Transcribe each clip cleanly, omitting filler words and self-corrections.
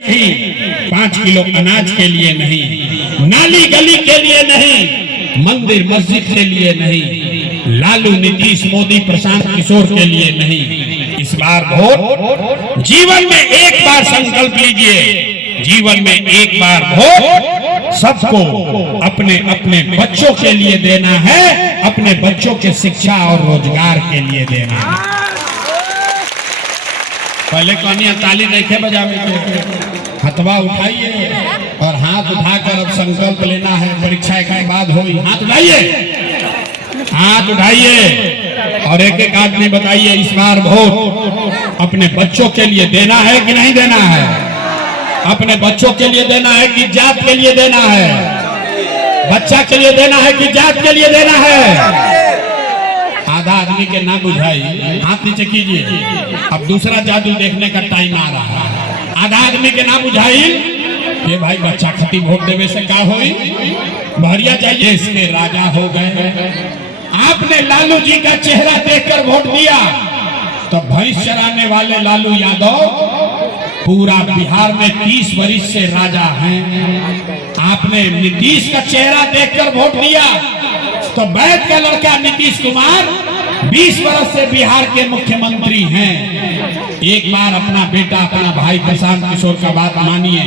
नहीं, 5 किलो अनाज के लिए नहीं, नाली गली के लिए नहीं, मंदिर मस्जिद के लिए नहीं, लालू नीतीश मोदी प्रशांत किशोर के लिए नहीं। इस बार वोट जीवन में एक बार संकल्प लीजिए, जीवन में एक बार वोट सबको अपने अपने बच्चों के लिए देना है, अपने बच्चों के शिक्षा और रोजगार के लिए देना है। पहले कहानियां ताली नहीं बजावे थे, हथवा उठाइए और हाथ उठाकर अब संकल्प लेना है। परीक्षा के बाद होगी, हाथ उठाइए, हाथ उठाइए और एक एक आदमी बताइए इस बार वोट अपने बच्चों के लिए देना है कि नहीं देना है? अपने बच्चों के लिए देना है कि जात के लिए देना है? बच्चा के लिए देना है कि जात के लिए देना है? आधा आदमी के ना बुझाई, हाथ नीचे कीजिए। अब दूसरा जादू देखने का टाइम आ रहा है। आधा आदमी के ना बुझाई ये भाई बच्चा खती वोट देवे से क्या होई, भरिया जाइए इसके राजा हो गए। आपने लालू जी का चेहरा देखकर वोट दिया तो भैंस चराने वाले लालू यादव पूरा बिहार में 30 वर्ष से राजा हैं। आपने नीतीश का चेहरा देखकर वोट दिया तो वैद का लड़का नीतीश कुमार 20 वर्ष से बिहार के मुख्यमंत्री हैं। एक बार अपना बेटा अपना भाई प्रशांत किशोर का बात मानिए,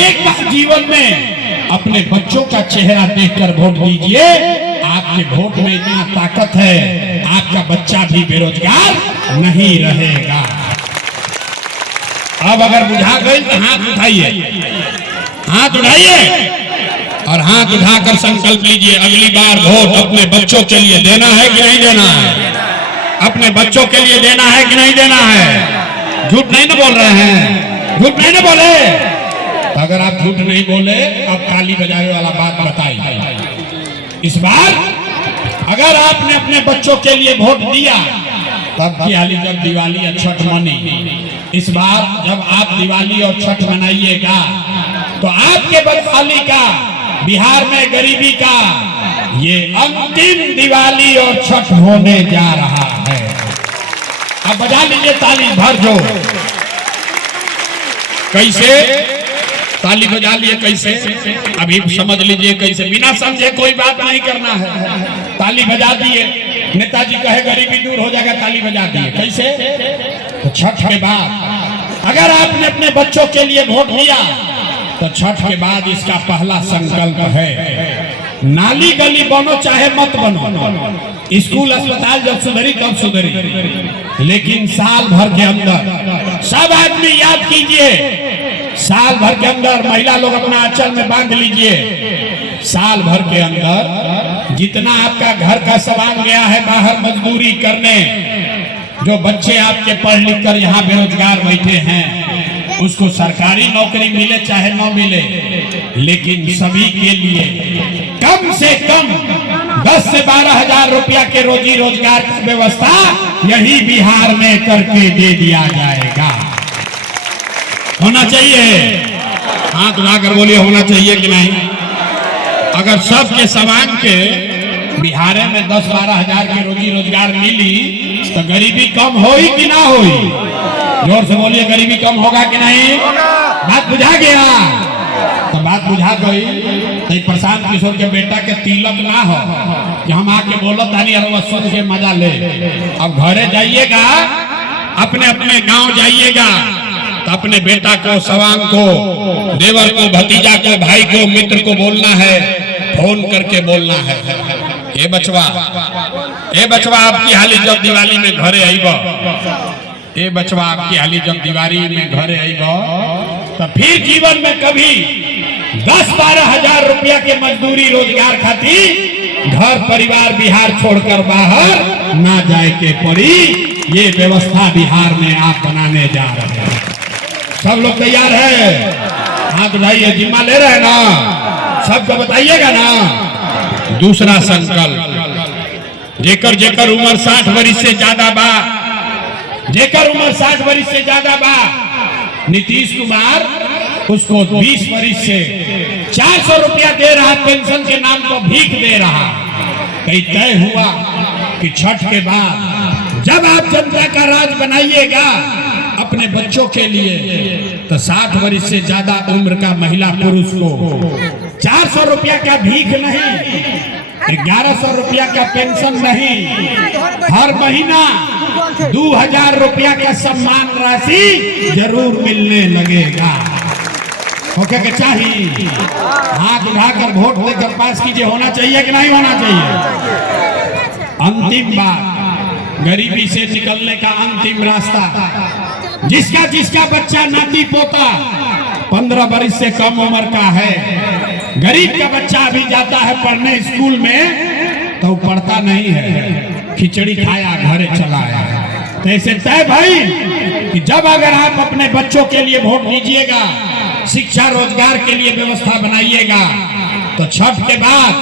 एक बार जीवन में अपने बच्चों का चेहरा देखकर वोट दीजिए। आपके वोट में इतना ताकत है, आपका बच्चा भी बेरोजगार नहीं रहेगा। अब अगर बुझा गई तो हाथ उठाइए, हाथ उठाइए और हाथ उठाकर संकल्प लीजिए अगली बार वोट अपने बच्चों के लिए देना है कि नहीं देना है? अपने बच्चों के लिए देना है कि नहीं देना है? झूठ नहीं ना बोल रहे हैं, झूठ नहीं ना बोले। अगर आप झूठ नहीं बोले अब ताली बजाने वाला बात बताइए। इस बार अगर आपने अपने बच्चों के लिए वोट दिया तब की हाली जब दिवाली और छठ मनी, इस बार जब आप दिवाली और छठ मनाइएगा तो आपके बदहाली का, बिहार में गरीबी का ये अंतिम दिवाली और छठ होने जा रहा है। अब बजा लीजिए ताली भर जो। कैसे ताली बजा लिए, कैसे अभी समझ लीजिए कैसे, बिना समझे कोई बात नहीं करना है। ताली बजा दिए, नेताजी कहे गरीबी दूर हो जाएगा, ताली बजा दिए। कैसे? तो छठ के बाद अगर आपने अपने बच्चों के लिए वोट दिया तो छठ के बाद इसका पहला संकल्प है, नाली गली बनो चाहे मत बनो, स्कूल अस्पताल जब सुधरी तब सुधरी, लेकिन साल भर के अंदर सब आदमी याद कीजिए, साल भर के अंदर महिला लोग अपना आंचल में बांध लीजिए, साल भर के अंदर जितना आपका घर का सामान गया है बाहर मजदूरी करने, जो बच्चे आपके पढ़ लिख कर यहाँ बेरोजगार बैठे हैं उसको सरकारी नौकरी मिले चाहे न मिले, लेकिन सभी के लिए कम से कम 10 से 12 हजार रुपया के रोजी रोजगार की व्यवस्था यही बिहार में करके दे दिया जाएगा। होना चाहिए, हाथ उठाकर बोलिए होना चाहिए कि नहीं? अगर सबके समान के बिहार में 10-12 हजार के रोजी रोजगार मिली तो गरीबी कम होई कि ना होई? जोर से बोलिए, गरीबी कम होगा कि नहीं? बात बुझा गया? तो बात बुझा गई तो प्रशांत किशोर के बेटा के तिलक ना हो कि हम आके बोलो तानी और सुन के मजा ले। अब घरे जाइएगा, अपने अपने गांव जाइएगा तो अपने बेटा को, सवांग को, देवर को, भतीजा को, भाई को, मित्र को बोलना है, फोन करके बोलना है, ए बचवा, ए बचवा आपकी हाली जब दिवाली में घरे आईब, ए बचवा आपकी हाली जब दिवाली में घरे आईब तो फिर जीवन में कभी 10-12 हजार रुपया के मजदूरी रोजगार खातिर घर परिवार बिहार छोड़कर बाहर ना जाए के पड़ी। ये व्यवस्था बिहार में आप बनाने जा रहे हैं। सब लोग तैयार है? हाथ उठाइए, जिम्मा ले रहे हैं ना? सबको बताइएगा ना? दूसरा संकल्प, जेकर जेकर उम्र 60 वर्ष से ज्यादा बा, जेकर उम्र 60 वर्ष से ज्यादा बा, नीतीश कुमार उसको 20 वर्ष से 400 रुपया दे रहा, पेंशन के नाम को भीख दे रहा। कहीं तय हुआ कि छठ के बाद जब आप जनता का राज बनाइएगा अपने बच्चों के लिए तो 60 वर्ष से ज्यादा उम्र का महिला पुरुष को 400 रुपया का भीख नहीं, 1100 रुपया का पेंशन नहीं, हर महीना 2000 रुपया का सम्मान राशि जरूर मिलने लगेगा। ओके के चाहिए हाथ उठाकर वोट देकर पास कीजिए। होना चाहिए कि नहीं होना चाहिए? अंतिम बात, गरीबी से निकलने का अंतिम रास्ता, जिसका जिसका बच्चा नाती पोता 15 वर्ष से कम उम्र का है, गरीब का बच्चा अभी जाता है पढ़ने स्कूल में तो पढ़ता नहीं है, खिचड़ी खाया घरे चला आया। तो ऐसे तय भाई कि जब अगर आप अपने बच्चों के लिए वोट दीजिएगा, शिक्षा रोजगार के लिए व्यवस्था बनाइएगा, तो छठ के बाद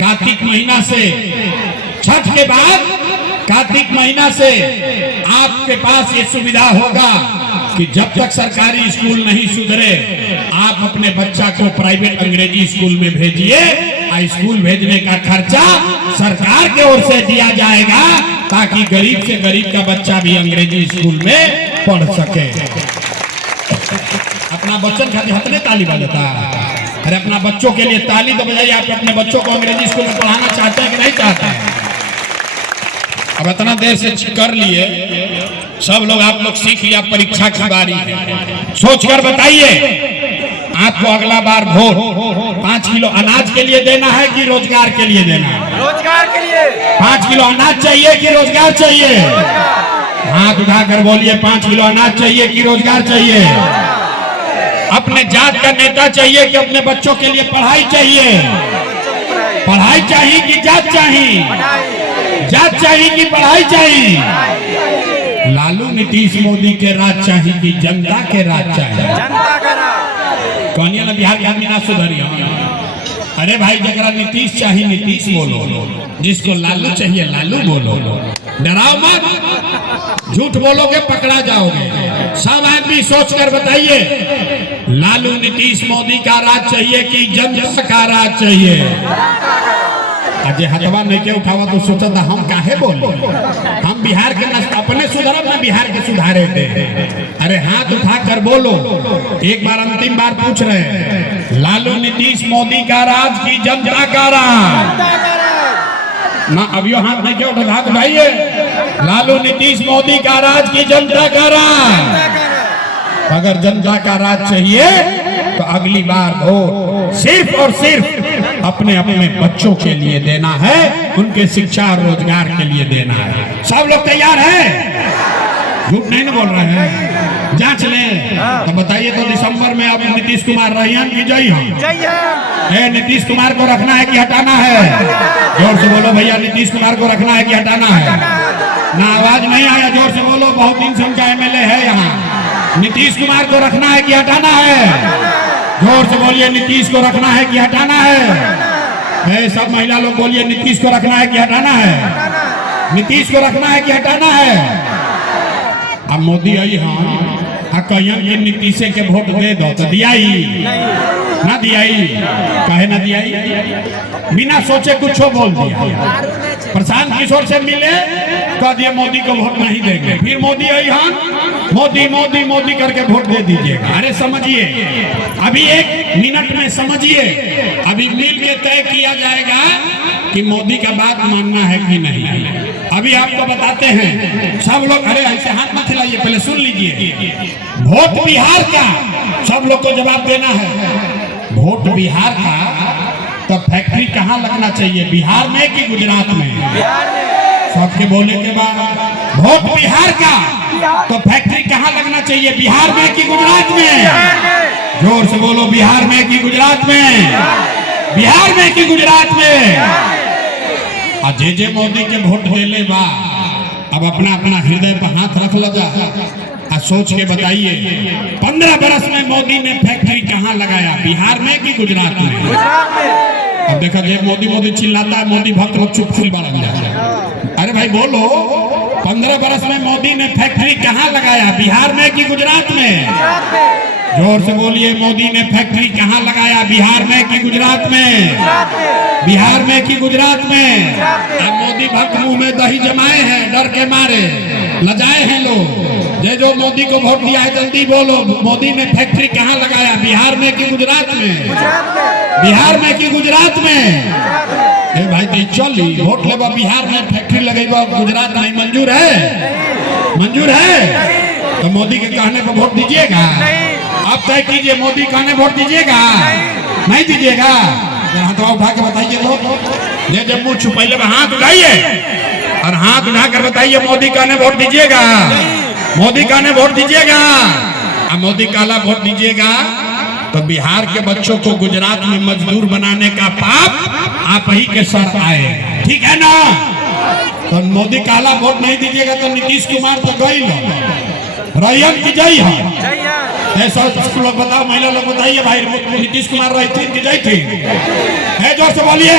कार्तिक महीना से, छठ के बाद कार्तिक महीना से आपके पास ये सुविधा होगा कि जब तक सरकारी स्कूल नहीं सुधरे, आप अपने बच्चा को प्राइवेट अंग्रेजी स्कूल में भेजिए। स्कूल भेजने का खर्चा सरकार की ओर से दिया जाएगा, ताकि गरीब से गरीब का बच्चा भी अंग्रेजी स्कूल में पढ़ सके। अपना बच्चों खातिर हतने ताली बजाता है। अरे अपना बच्चों के लिए ताली तो बजाइए। आप अपने बच्चों को अंग्रेजी स्कूल में पढ़ाना चाहते हैं कि नहीं चाहते हैं? अब इतना देर से कर लिए सब लोग, आप लोग सीख लिया, परीक्षा की बारी है। सोचकर बताइए, आपको अगला बार वोट 5 किलो अनाज के लिए देना है कि रोजगार के लिए देना है? रोजगार के लिए। 5 किलो अनाज चाहिए कि रोजगार चाहिए? हाथ उठाकर बोलिए, 5 किलो अनाज चाहिए कि रोजगार चाहिए? अपने जात का नेता चाहिए कि अपने बच्चों के लिए पढ़ाई चाहिए? पढ़ाई चाहिए कि जात चाहिए? जात चाहिए कि पढ़ाई चाहिए? लालू नीतीश मोदी के राज चाहिए कि जनता के राज चाहिए? जनता का राज। कौनिया ना बिहार के आदमी ना सुधरिया। अरे भाई, जरा नीतीश चाहिए नीतीश बोलो, जिसको लालू चाहिए लालू बोलो। डराओ मत, झूठ बोलोगे पकड़ा जाओगे। सब आदमी सोचकर बताइए, लालू नीतीश मोदी का राज चाहिए कि जनता का राज चाहिए? अजय हथवा नहीं के उठावा तो सोचा था हम काहे बोले, हम बिहार के अपने सुधारब ना बिहार के सुधारे थे। अरे हाथ उठाकर बोलो। एक बार अंतिम बार पूछ रहे हैं, लालू नीतीश मोदी का राज की जनता का राज? ना अभी हाथ नहीं के उठा, हाथ उठाइए। लालू नीतीश मोदी का राज की जनता का राज? अगर जनता का राज चाहिए तो अगली बार वोट सिर्फ और सिर्फ अपने अपने बच्चों के लिए देना है, उनके शिक्षा और रोजगार के लिए देना है। सब लोग तैयार हैं? झूठ नहीं ना बोल रहे हैं? जांच लें तो बताइए। तो दिसंबर में अब नीतीश कुमार रहियन की जय हम? नीतीश कुमार को रखना है कि हटाना है? जोर से बोलो भैया, नीतीश कुमार को रखना है कि हटाना है? ना आवाज नहीं आया, जोर से बोलो। बहुत दिन से उनका एमएलए है यहाँ। नीतीश कुमार को रखना है कि हटाना है? जोर से बोलिए, नीतीश को रखना है कि हटाना है? सब महिला लोग बोलिए, नीतीश को रखना है कि हटाना है? नीतीश को रखना है कि हटाना है? अब मोदी आई हाँ कहियन के नीतीश के वोट दे दो तो दियाई ना दियाई? कहे ना दियाई? बिना सोचे कुछ बोल दिया। प्रशांत किशोर से मिले, कह दिए मोदी को वोट नहीं देंगे। फिर मोदी आई हाँ, मोदी मोदी मोदी करके वोट दे दीजिएगा। अरे समझिए, अभी 1 मिनट में समझिए, अभी मिल के तय किया जाएगा कि मोदी का बात मानना है कि नहीं। अभी आपको बताते हैं सब लोग। अरे ऐसे हाथ मत हिलाइए, पहले सुन लीजिए। वोट बिहार का, सब लोग को जवाब देना है। वोट बिहार का तो फैक्ट्री कहाँ लगना चाहिए, बिहार में कि गुजरात में? सबके बोले के बाद वोट बिहार का तो फैक्ट्री कहाँ लगना चाहिए, बिहार में कि गुजरात में? जोर से बोलो, बिहार में कि गुजरात में? बिहार में कि गुजरात में? जे मोदी के वोट देले बा, अब अपना अपना हृदय पर हाथ रख लगा, सोच के बताइए 15 बरस में मोदी ने फैक्ट्री कहाँ लगाया, बिहार में कि गुजरात में? अब देखा जे मोदी मोदी चिल्लाता है, मोदी भक्त लोग चुप फुल बन जाए। अरे भाई बोलो, 15 बरस में मोदी ने फैक्ट्री कहाँ लगाया, बिहार में कि गुजरात में? जोर से बोलिए, मोदी ने फैक्ट्री कहाँ लगाया, बिहार में कि गुजरात में? बिहार में कि गुजरात में? अब मोदी भक्त मुंह में दही जमाए हैं, डर के मारे लजाए हैं लोग। ये जो मोदी को वोट दिया है जल्दी बोलो, मोदी ने फैक्ट्री कहाँ लगाया? बिहार में कि गुजरात में? बिहार में कि गुजरात में? ए भाई तो चली वोट लेबा, बिहार में फैक्ट्री लगेगा, गुजरात में मंजूर है? मंजूर है? तो मोदी के कहने पर वोट दीजिएगा? आप तय कीजिए, मोदी कहने वोट दीजिएगा? नहीं दीजिएगा? हाथ उठा के बताइए तो, ये जब मुंह छुपाइए हाथ उठाइए और हाथ उठाकर बताइए मोदी कहने वोट दीजिएगा? मोदी कहने वोट दीजिएगा? अब मोदी काला वोट दीजिएगा तो बिहार के बच्चों को गुजरात में मजदूर बनाने का पाप आप ही के सर आए, ठीक है ना? तो मोदी काला वोट नहीं दीजिएगा तो नीतीश कुमार तो गई लो, रैयत की जय है। ऐसा लोग बताओ, महिला लोग बताइए भाई, नीतीश कुमार रहती की जय थी? है जोर से बोलिए,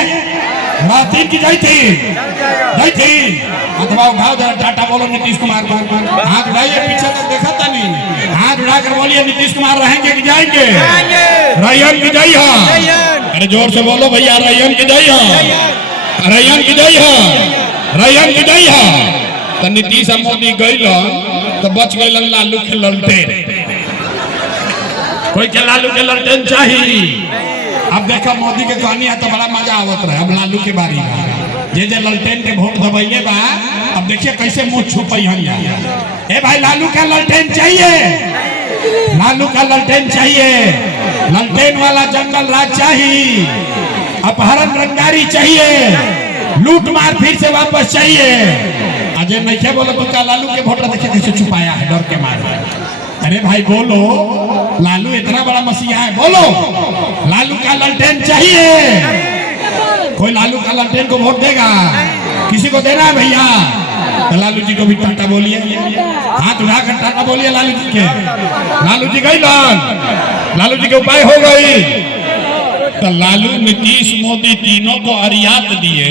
रातीन की जय थी? जय थी? अथवा उठाओ जरा, टाटा बोलो नीतीश कुमार को, हाथ उठाइए, पीछे तक देखा था नहीं, हाथ उठाकर बोलिए नीतीश कुमार रहेंगे कि जाएंगे? रैयन की जय है। अरे जोर से बोलो भैया, रैयन की जय है, रैयन की जय है, रैयन की जय है। तो नीतीश और मोदी गई तो बच गए लालू के ललटेन। कोई के लालू के ललटेन चाहिए? अब देखा मोदी के कहानी है तो बड़ा मजा आवत रहे। अब लालू के बारी जे जे ललटेन के वोट दबाइए बा, अब देखिए कैसे मुंह छुपाई हम। ए भाई लालू का ललटेन चाहिए? लालू का ललटेन चाहिए? ललटेन वाला जंगल राज चाहिए, अपहरण रंगारी चाहिए, लूट मार फिर से वापस चाहिए। अजय नहीं बोलो तो क्या लालू के वोटर देखिए कैसे छुपाया है डर के मारे। अरे भाई बोलो, लालू इतना बड़ा मसीहा है, बोलो लालू का ललटेन चाहिए? कोई लालू का ललटेन को वोट देगा? किसी को देना है भैया? तो लालू जी को भी टाटा बोलिए, हाथ उठाकर टाटा बोलिए लालू जी के। लालू जी गई लाल, लालू जी के उपाय हो गई। तो लालू, नीतीश, मोदी तीनों को अरियात दिए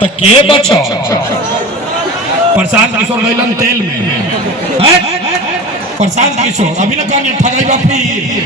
तो के बचो? प्रशांत किशोर गैलन तेल में, प्रशांत किशोर अभी ना कहने ठगाई फिर